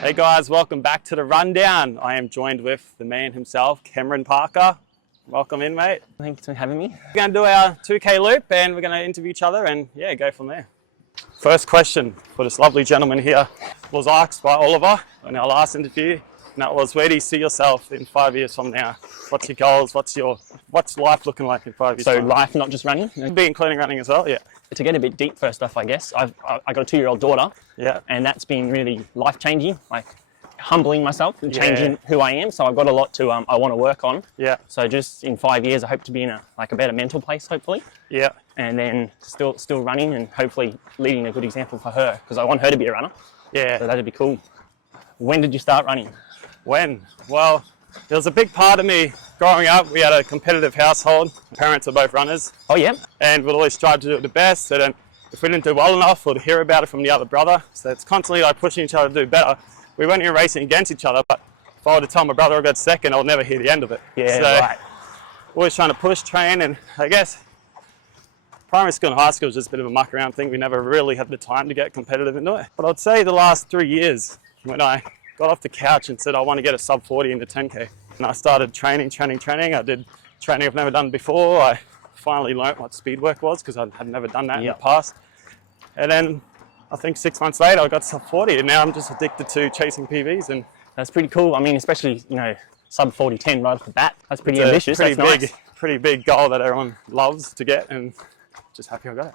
Hey guys, welcome back to the rundown. I am joined with the man himself, Cameron Parker. Welcome in, mate. Thanks for having me. We're going to do our 2K loop and we're going to interview each other and yeah, go from there. First question for this lovely gentleman here was asked by Oliver in our last interview, and that was, where do you see yourself in 5 years from now? What's your goals? What's life looking like in 5 years? So time? life, not just running? Be including running as well, yeah. To get a bit deep first off, I guess, I got a 2-year-old daughter, Yeah. and that's been really life-changing, like humbling myself and changing who I am. So I've got a lot to I want to work on. Yeah. So just in 5 years, I hope to be in a better mental place, hopefully. Yeah. And then still running and hopefully leading a good example for her, because I want her to be a runner. Yeah. So that'd be cool. When did you start running? When? Well, there was a big part of me growing up. We had a competitive household. Parents are both runners. Oh yeah. And we'd always strive to do it the best. So then if we didn't do well enough, we'd hear about it from the other brother. So it's constantly like pushing each other to do better. We weren't even racing against each other, but if I were to tell my brother I got second, I'll never hear the end of it. Yeah, so right. Always trying to push, train, and I guess primary school and high school was just a bit of a muck around thing. We never really had the time to get competitive into it. But I'd say the last 3 years, when I got off the couch and said I want to get a sub 40 in the 10K, and I started training. I did training I've never done before. I finally learnt what speed work was because I had never done that in the past. And then I think 6 months later I got sub 40, and now I'm just addicted to chasing PBs. And that's pretty cool. I mean, especially, sub 40-10 right off the bat. That's pretty ambitious. Pretty big goal that everyone loves to get, and just happy I got it.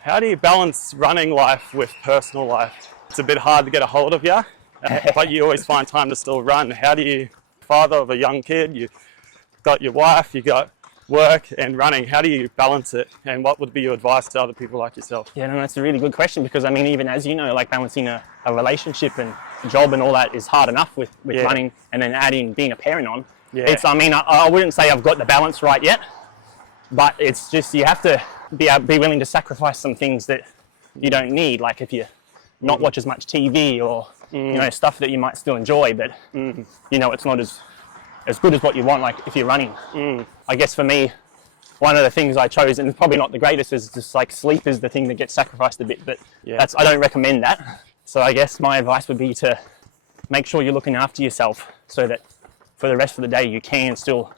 How do you balance running life with personal life? It's a bit hard to get a hold of you, but you always find time to still run. How do you, father of a young kid, you got your wife, you got work and running, how do you balance it, and what would be your advice to other people like yourself? Yeah, no, that's a really good question, because I mean, even as you know, like balancing a relationship and job and all that is hard enough with running, and then adding being a parent on. Yeah. I wouldn't say I've got the balance right yet, but it's just, you have to be willing to sacrifice some things that you don't need, like if you not watch as much TV or stuff that you might still enjoy, but it's not as good as what you want, like if you're running. I guess for me, one of the things I chose, and it's probably not the greatest, is just like sleep is the thing that gets sacrificed a bit, but I don't recommend that. So I guess my advice would be to make sure you're looking after yourself so that for the rest of the day you can still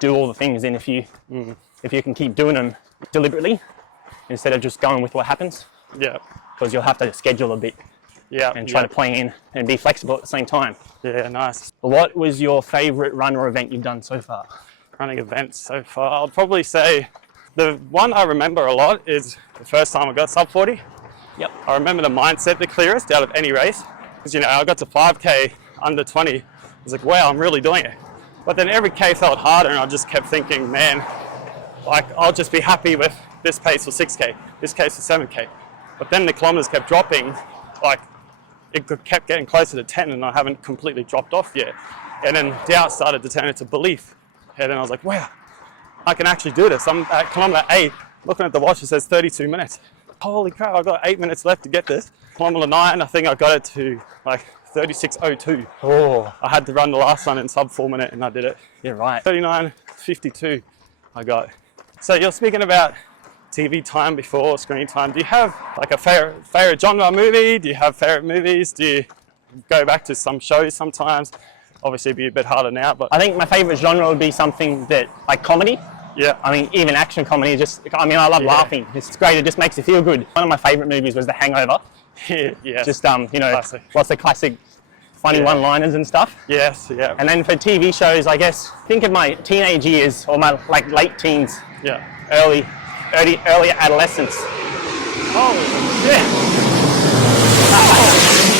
do all the things, and if you can keep doing them deliberately instead of just going with what happens. Yeah. Because you'll have to schedule a bit. Yeah. And try to plan and be flexible at the same time. Yeah, nice. What was your favourite run or event you've done so far? Running events so far, I'll probably say the one I remember a lot is the first time I got sub 40. Yep. I remember the mindset the clearest out of any race. Because I got to 5K under 20. I was like, wow, I'm really doing it. But then every K felt harder, and I just kept thinking, man, like I'll just be happy with this pace for 6K, this pace for 7K. But then the kilometers kept dropping, like it kept getting closer to 10, and I haven't completely dropped off yet. And then doubt started to turn into belief. And then I was like, wow, I can actually do this. I'm at kilometer 8, looking at the watch, it says 32 minutes. Holy crap, I've got 8 minutes left to get this. Kilometer 9, I think I got it to like 36:02. Oh. I had to run the last one in sub 4 minute, and I did it. Yeah, right. 39:52 I got. So you're speaking about TV time before screen time. Do you have like a favorite genre movie? Do you have favorite movies? Do you go back to some shows sometimes? Obviously it'd be a bit harder now, but I think my favorite genre would be something that, like comedy. Yeah. I mean, even action comedy, I love laughing. It's great, it just makes you feel good. One of my favorite movies was The Hangover. Yeah. Just, classic. Lots of classic funny one-liners and stuff. Yes, yeah. And then for TV shows, I guess, think of my teenage years, or my like late teens. Yeah. Early adolescence. Holy shit.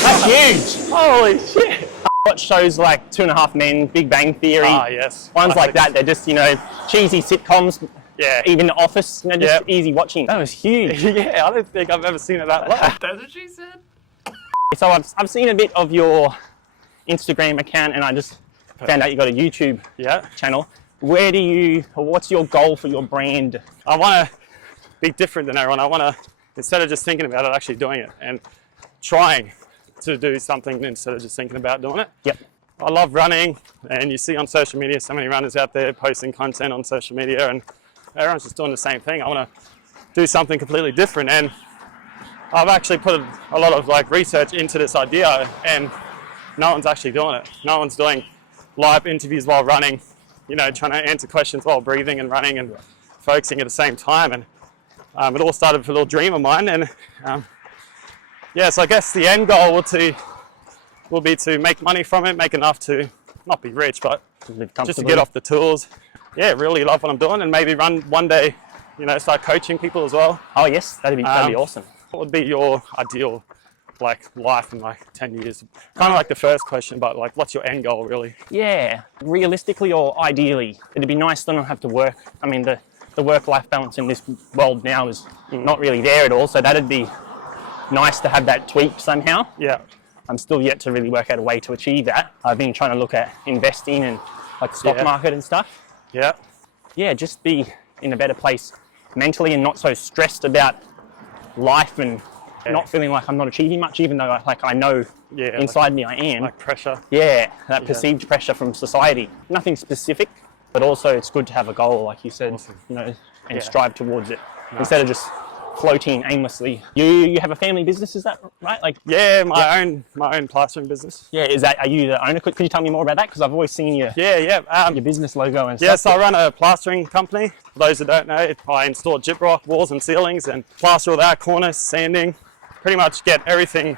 That's huge. Holy shit. I watch shows like 2.5 Men, Big Bang Theory. Ah, yes. Ones like that, they're just, cheesy sitcoms. Yeah. Even The Office, just easy watching. That was huge. Yeah, I don't think I've ever seen it that long. That's what she said. So I've seen a bit of your Instagram account, and I just found out you got a YouTube channel. What's your goal for your brand? I want to be different than everyone. I want to, instead of just thinking about it, actually doing it and trying to do something instead of just thinking about doing it. Yep. I love running, and you see on social media so many runners out there posting content on social media, and everyone's just doing the same thing. I want to do something completely different, and I've actually put a lot of research into this idea, and no one's actually doing it. No one's doing live interviews while running, you know, trying to answer questions while breathing and running and focusing at the same time. And it all started with a little dream of mine. And yeah, so I guess the end goal will be to make money from it, make enough to not be rich, but just to get off the tools. Yeah, really love what I'm doing, and maybe run one day, you know, start coaching people as well. Oh yes, that'd be awesome. What would be your ideal life in 10 years? Kind of like the first question, but what's your end goal really? Yeah, realistically or ideally, it'd be nice to not have to work. I mean, the work-life balance in this world now is not really there at all, so that'd be nice to have that tweak somehow. Yeah. I'm still yet to really work out a way to achieve that. I've been trying to look at investing and the stock market and stuff. Yeah. Yeah, just be in a better place mentally and not so stressed about life and not feeling like I'm not achieving much, even though I know inside me I am. Like pressure. Yeah, that perceived pressure from society. Nothing specific, but also it's good to have a goal, like you said, you know, and strive towards it instead of just floating aimlessly. You have a family business, is that right? Yeah, my own plastering business. Yeah, are you the owner? Could you tell me more about that? Because I've always seen your business logo and stuff. Yes, I run a plastering company. For those who don't know, I install gyprock walls and ceilings and plaster all that, cornice, sanding, pretty much get everything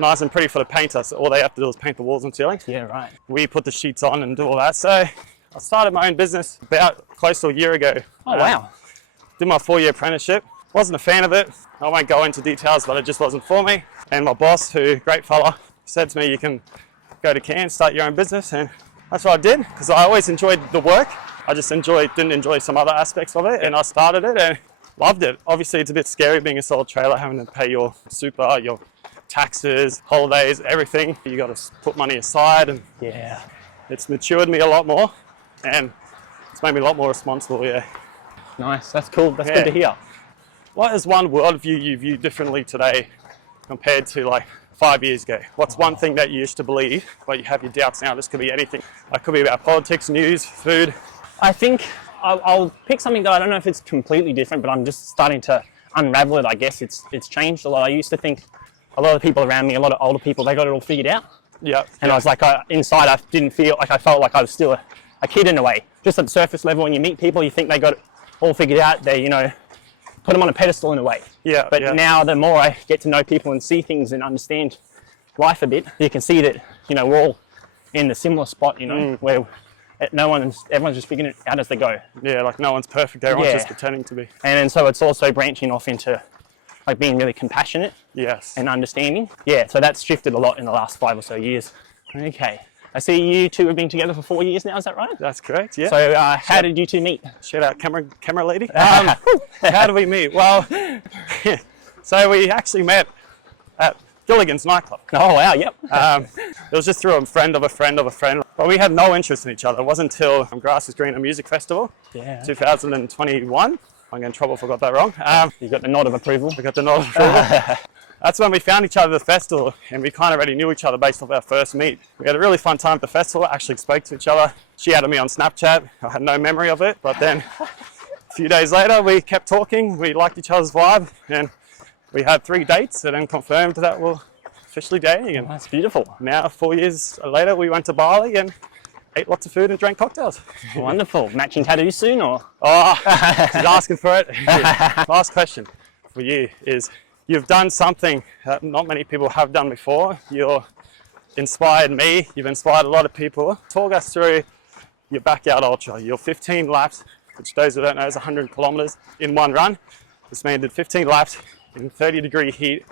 nice and pretty for the painter. So all they have to do is paint the walls and ceilings. Yeah, right. We put the sheets on and do all that. So I started my own business about close to a year ago. Oh, wow. Did my 4-year apprenticeship. Wasn't a fan of it. I won't go into details, but it just wasn't for me. And my boss, great fella, said to me, you can go to Cairns, start your own business. And that's what I did, because I always enjoyed the work. I just didn't enjoy some other aspects of it. And I started it and loved it. Obviously, it's a bit scary being a sole trailer, having to pay your super, your taxes, holidays, everything. You got to put money aside. And yeah, it's matured me a lot more. And it's made me a lot more responsible, yeah. Nice, that's cool. That's good to hear. What is one worldview you view differently today compared to 5 years ago? What's one thing that you used to believe, but you have your doubts now? This could be anything. It could be about politics, news, food. I think I'll pick something that I don't know if it's completely different, but I'm just starting to unravel it, I guess. It's changed a lot. I used to think a lot of people around me, a lot of older people, they got it all figured out. Yeah. And I was inside I didn't feel I felt like I was still a kid in a way. Just at the surface level, when you meet people, you think they got it all figured out. They, put them on a pedestal in a way. Yeah. But now the more I get to know people and see things and understand life a bit, you can see that, we're all in the similar spot, where everyone's just figuring it out as they go. Yeah, no one's perfect. Everyone's just pretending to be. And so it's also branching off into being really compassionate. Yes. And understanding. Yeah, so that's shifted a lot in the last 5 or so years. Okay. I see you two have been together for 4 years now, is that right? That's correct, yeah. So how did you two meet? Shout out camera lady. How did we meet? Well, so we actually met at Gilligan's nightclub. Oh, wow, yep. It was just through a friend of a friend of a friend. But we had no interest in each other. It wasn't until Grass is Green, a music festival, 2021. I'm getting in trouble if I got that wrong. You got the nod of approval. We got the nod of approval. That's when we found each other at the festival, and we kind of already knew each other based off our first meet. We had a really fun time at the festival, actually spoke to each other. She added me on Snapchat. I had no memory of it, but then a few days later, we kept talking. We liked each other's vibe, and we had 3 dates, and then confirmed that we're officially dating. And that's beautiful. Now, 4 years later, we went to Bali and ate lots of food and drank cocktails. Wonderful. Matching tattoos soon, or? Oh, she's asking for it. Last question for you is, you've done something that not many people have done before. You've inspired me. You've inspired a lot of people. Talk us through your backyard ultra, your 15 laps, which those who don't know is 100 kilometers in one run. This man did 15 laps in 30-degree heat.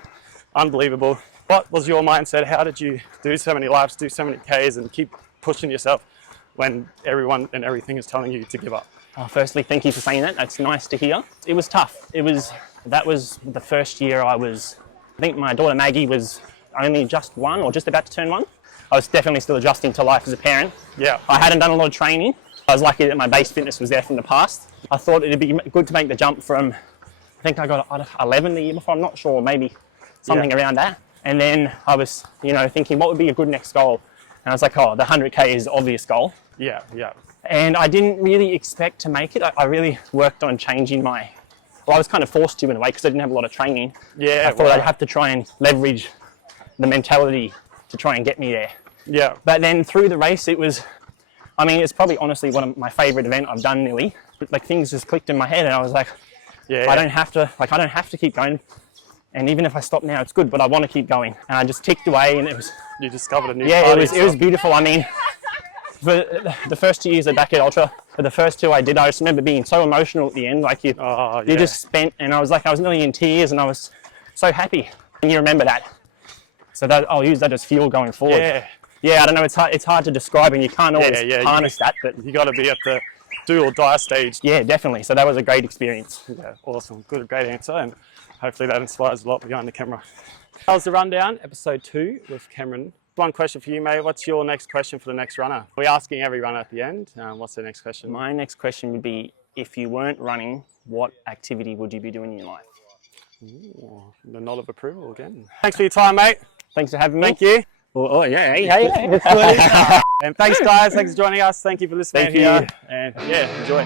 Unbelievable. What was your mindset? How did you do so many laps, do so many Ks, and keep pushing yourself when everyone and everything is telling you to give up? Firstly, thank you for saying that. That's nice to hear. It was tough. That was the first year I think my daughter Maggie was only just 1 or just about to turn 1. I was definitely still adjusting to life as a parent. Yeah. I hadn't done a lot of training. I was lucky that my base fitness was there from the past. I thought it'd be good to make the jump from, I think I got 11 the year before, I'm not sure, maybe something around that. And then I was, thinking what would be a good next goal? And I was like, the 100K is the obvious goal. Yeah. And I didn't really expect to make it. I really worked on changing I was kind of forced to in a way because I didn't have a lot of training. Yeah. I thought I'd have to try and leverage the mentality to try and get me there. Yeah. But then through the race, it was, I mean, it's probably honestly one of my favourite event I've done nearly. Like things just clicked in my head and I was like, I don't have to keep going. And even if I stop now, it's good, but I want to keep going. And I just ticked away and it was... You discovered a new it was beautiful. I mean, for the first 2 years at Backyard Ultra, for the first two I did, I just remember being so emotional at the end. Like you just spent, and I was nearly in tears and I was so happy. And you remember that. So that I'll use that as fuel going forward. Yeah, I don't know, it's hard to describe and you can't always harness that, but... You got to be at the do or die stage. Yeah, definitely. So that was a great experience. Yeah, awesome. Good, great answer. And hopefully that inspires a lot behind the camera. That was the rundown, episode 2 with Cameron. One question for you, mate. What's your next question for the next runner? We're asking every runner at the end. What's the next question? My next question would be, if you weren't running, what activity would you be doing in your life? Ooh, the nod of approval again. Thanks for your time, mate. Thanks for having me. Thank you. Oh yeah, hey. And thanks, guys. Thanks for joining us. Thank you for listening Thank you. And yeah, enjoy.